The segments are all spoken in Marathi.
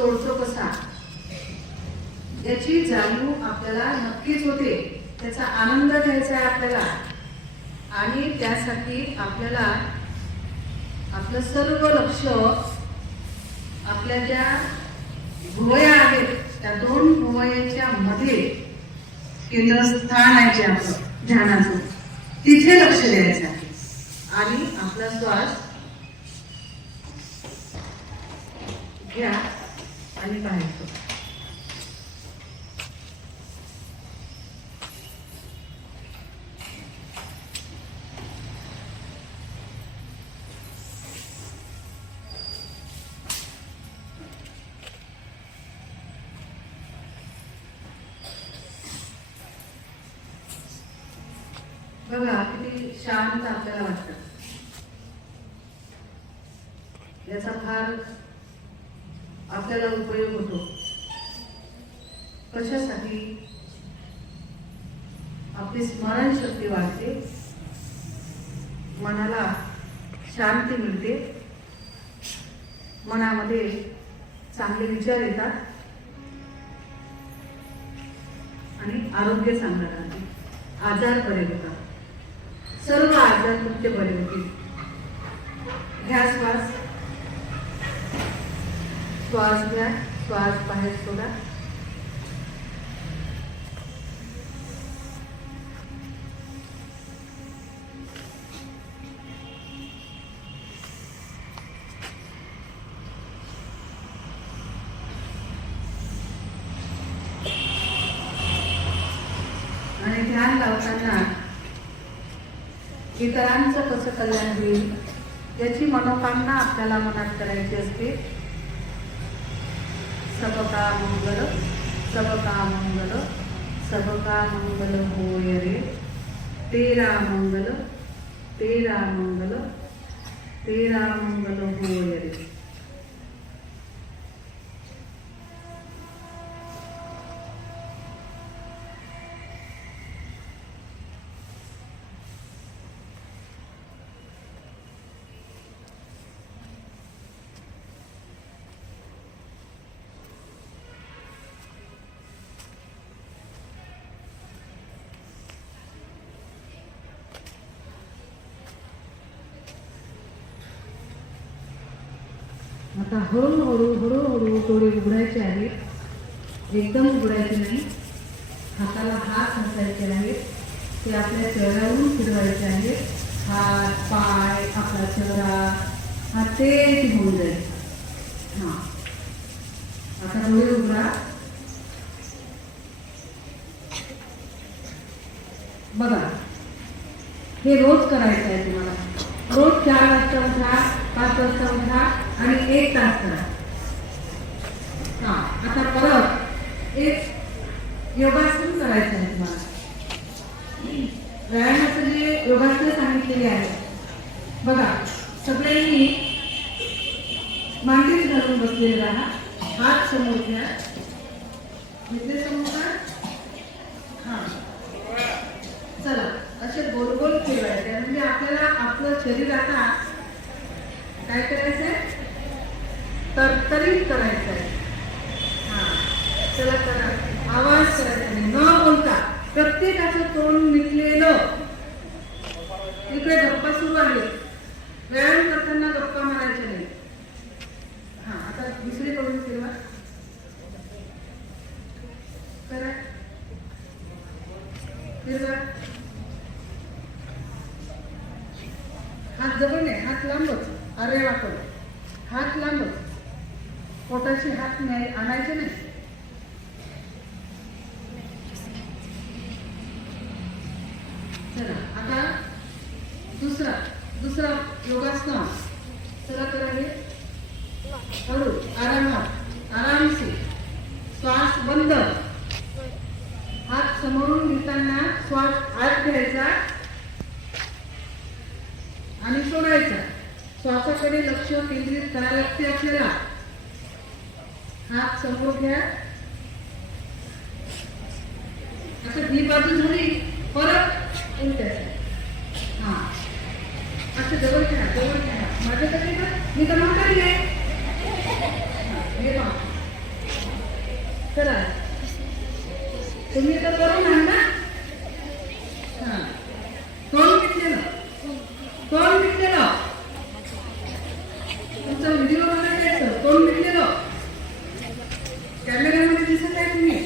सोडतो कसा याची जाणीव आपल्याला नक्कीच होते. त्याचा आनंद घ्यायचा आहे आपल्याला आणि त्यासाठी आपल्याला आपलं सर्व लक्ष आपल्या ज्या भुवया आहेत त्या दोन भुवयाच्या मध्ये केंद्रस्थान आहे जे आपलं ध्यानाचं तिथे लक्ष द्यायचं आहे आणि आपला श्वास घ्या आणि बाहेर सोडा. बघा किती शांत आपल्याला वाटतं. याचा फार आपल्याला उपयोग होतो. कशासाठी? आपली स्मरणशक्ती वाढते, मनाला शांती मिळते, मनामध्ये चांगले विचार येतात आणि आरोग्य चांगलं राहते. आजार बरे होतात, सर्व आजार तुमचे बरे होतील. घ्या श्वास, श्वास घ्या, श्वास बाहेर सोडा. आणि ध्यान लावताना इतरांचं कसं कल्याण होईल याची मनोकामना आपल्याला मनात करायची असते. सबका मंगल, सबका मंगल, सबका मंगल होय रे. तेरा मंगल, तेरा मंगल, तेरा मंगल होय रे. आता हळूहळू हळूहळू डोळे उघडायचे आहेत. एकदम उघडायचे नाही. हाताला हात घासायचे आहेत. ते आपल्या चेहऱ्यावरून फिरवायचे आहेत. हात, पाय, आपला चेहरा हा तेच होऊन जाईल. हां, आता डोळे उघडा. बघा, हे रोज करायचं आहे तुम्हाला. रोज 4 वाजता उठा, 5 वाजता उठा आणि 1 तास करा. हां, आता परत एक योगासन करायचं आहे तुम्हाला. व्यायामाचं जे योगासन सांगितलेले आहे बघा, सगळ्यांनी मांडीत घालून बसलेले राहा. हात समोर घ्या, इथे समोर का. हां, चला असे गोल गोल फिरवायचे. म्हणजे आपल्याला आपलं शरीर आता काय करायचंय, तरतरीत करायचं आहे. हां, चला करा. आवाज करायचा नाही, न बोलता. प्रत्येकाचं तोंड मिटलेलं. इकडे गप्पा सुरू आहे. व्यायाम करताना गप्पा मारायच्या नाही. हां, आता दुसरीकडून फिरवा. करा, फिरवा. हात जवळ नाही, हात लांबच. अरे वाकड, हात लांबच. पोटाशी हात नाही आणायचे नाही. चला आता दुसरा योगासन. चला करा. हे हळू, आरामात, आरामशी. श्वास बंद. हात समोरून घेताना श्वास आत घ्यायचा आणि सोडायचा. श्वासाकडे लक्ष केंद्रित करायला लागते आपल्याला. हात समोर घ्या. आता ही बाजू झाली, परत उलट्या. हां, असं जवळ घ्या, जवळ घ्या. माझ्याकडे मी तर म्हातारी आहे. हे पहा, चला तुम्ही तर करून आहे ना. हा कोण पिकलेलं कोण पिकलेलं तुमचा व्हिडिओ बनायचं कोण पिकलेलं कॅमेऱ्यामध्ये दिसत आहे तुम्ही.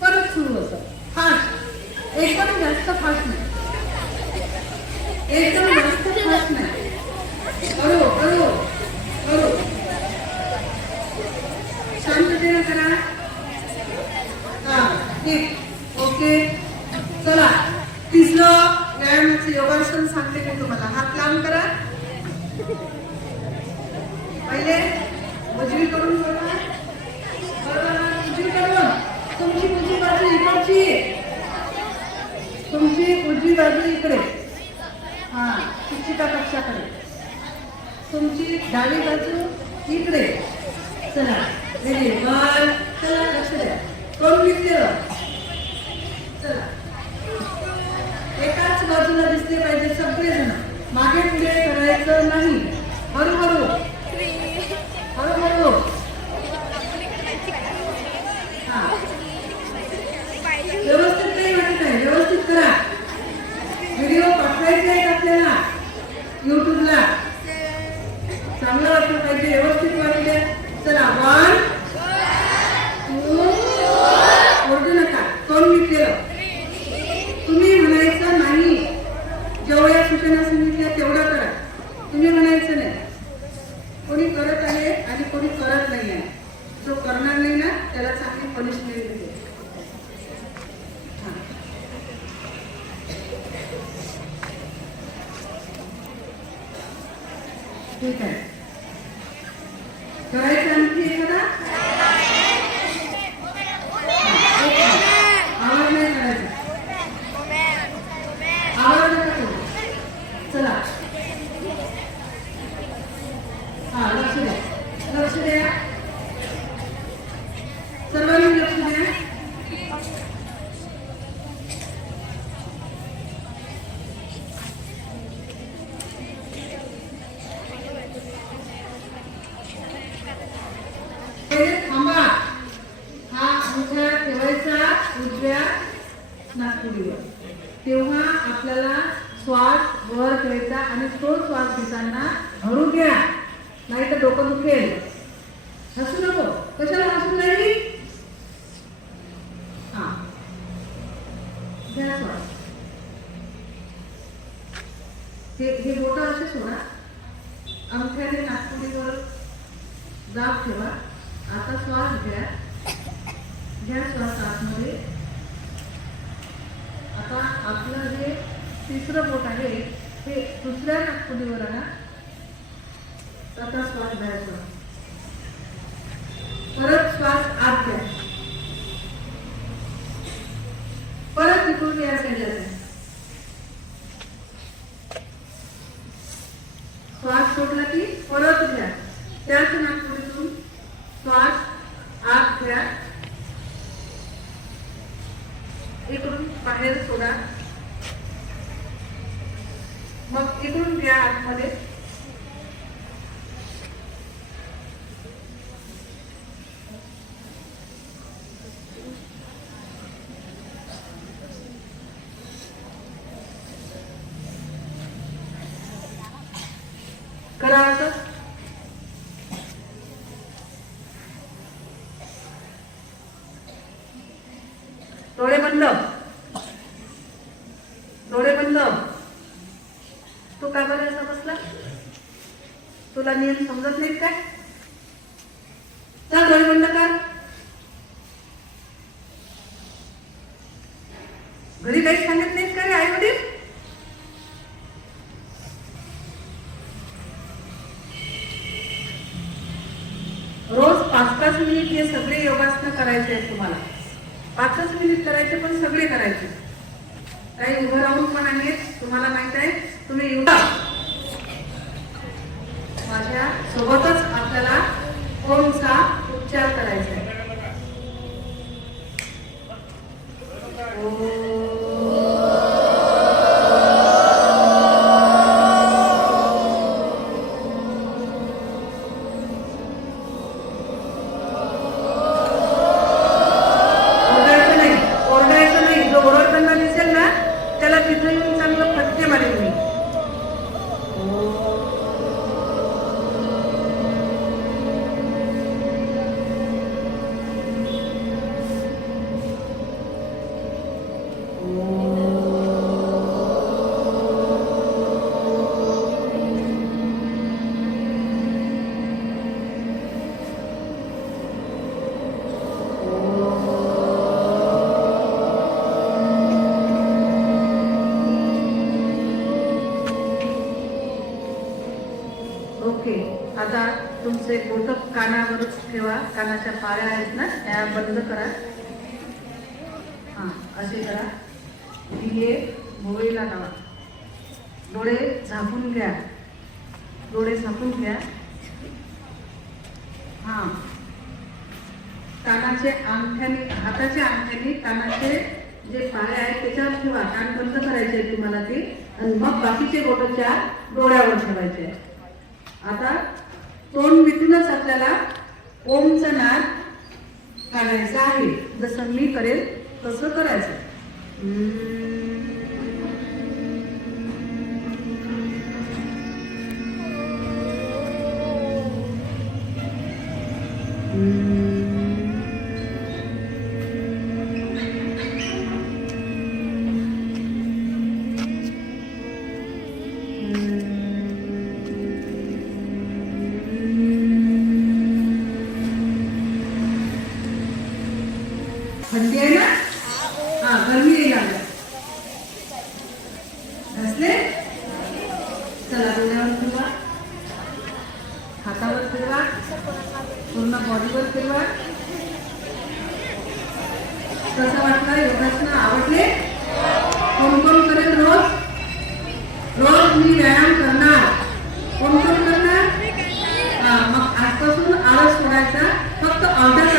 परत सुरू होतं फास्ट एकदम जास्त फास्ट नाही एकदम जास्त फास्ट नाही. अरो अरो अरो शांततेनं करा. हा ठीक ओके. चला तिसरं व्यायामाचं योगासन सांगते मी तुम्हाला. हात लांब करा. पहिले उजवीकडून बघा. उजवीकडून तुमची उजवी बाजू इकडची तुमची उजवी बाजू इकडे. हा शिक्षिका कक्षाकडे. तुमची डावी बाजू इकडे. चला रेडी वन. चला लक्ष द्या. कोण दिसलं चला एकाच बाजूला दिसले पाहिजे सगळेजण. मागे पुढे करायचं नाही. हळूहळू हळूहळू. हा व्यवस्थित नाही वाटत आहे व्यवस्थित करा. व्हिडिओ पाठवायचे आहेत आपल्याला युट्यूबला. चांगलं वाटलं पाहिजे व्यवस्थित वाटले. चला वन टू. ओरडू नका. कोण मी केलं तुम्ही म्हणायचं नाही. जेवढ्या सूचना सांगितल्या तेवढं करा. तुम्ही म्हणायचं नाही. कोणी करत आहे आणि कोणी करत नाही आहे. जो करणार नाही ना त्याला चांगली पनिशमेंट देते. ठीक आहे करायचं आणखी एखादा. आवाज नाही करायचा. आवाज नका करू. चला हा लक्ष द्या लक्ष द्या सर्वांनी लक्ष द्या. थांबा. हा अंगठा ठेवायचा उजव्या नाकपुडीवर. तेव्हा आपल्याला श्वास वर घ्यायचा आणि तो श्वास घेताना हळू घ्या नाही तर डोकं दुखेल. हसू नको. कशाला हसू राहिली. हा घ्या श्वास. हे बोटं असे सोडा. अंगठ्याने नाकपुडीवर दाब ठेवा. आता श्वास घ्या. घ्या श्वास आतमध्ये. आता आपलं जे तिसरं बोट आहे हे दुसऱ्या नाकपुडीवर आणा. आता श्वास घ्यायचा. परत श्वास आत घ्या. परत तिकडून या साईडला श्वास सोडला की परत घ्या. त्याच नाकपुडीतून श्वास आत घ्या. इकडून बाहेर सोडा. मग इकडून घ्या आतमध्ये. करा असं. डोळे बंद. डोळे बंद. तू का बरं असा बसला. तुला नियम समजत नाहीत काय. चल डोळे बंद कर. घरी काही सांगत नाहीत का रे आई वडील. रोज 5-5 मिनिट हे सगळे योगासनं करायचे आहेत तुम्हाला. 5च मिनिट करायचे पण सगळे करायचे. काही उभं राहून पण आहेत तुम्हाला माहित आहे. तुम्ही माझ्या सोबतच आपल्याला ओमचा उच्चार करायचा आहे. ओके. आता तुमचे बोट कानावरच ठेवा. कानाच्या पाळ्या आहेत ना त्या बंद करा. हां असे करा. दिये भोवळीला लावा. डोळे झाकून घ्या. डोळे झाकून घ्या. हां कानाचे अंगठ्याने हाताच्या अंगठ्याने कानाचे जे पाळे आहेत त्याच्यावर ठेवा. कान बंद करायचे तुम्हाला ते आणि मग बाकीचे बोटच्या डोळ्यावर ठेवायचे. आता तोंड मिटूनच आपल्याला ओमचा नाद काढायचा आहे. जसं मी करेल तसं करायचं. थंडी आहे ना. हा गरमी येईल लागलं. घासले. चला डोळ्यावर फिरवा. हातावर फिरवा. पूर्ण बॉडीवर फिरवा. कसं वाटलं योगासनं? आवडले? कोण कोण करेल रोज? रोज मी व्यायाम करणार. कोण कोण करणार? मग आजपासून आळस सोडायचा. फक्त अर्धा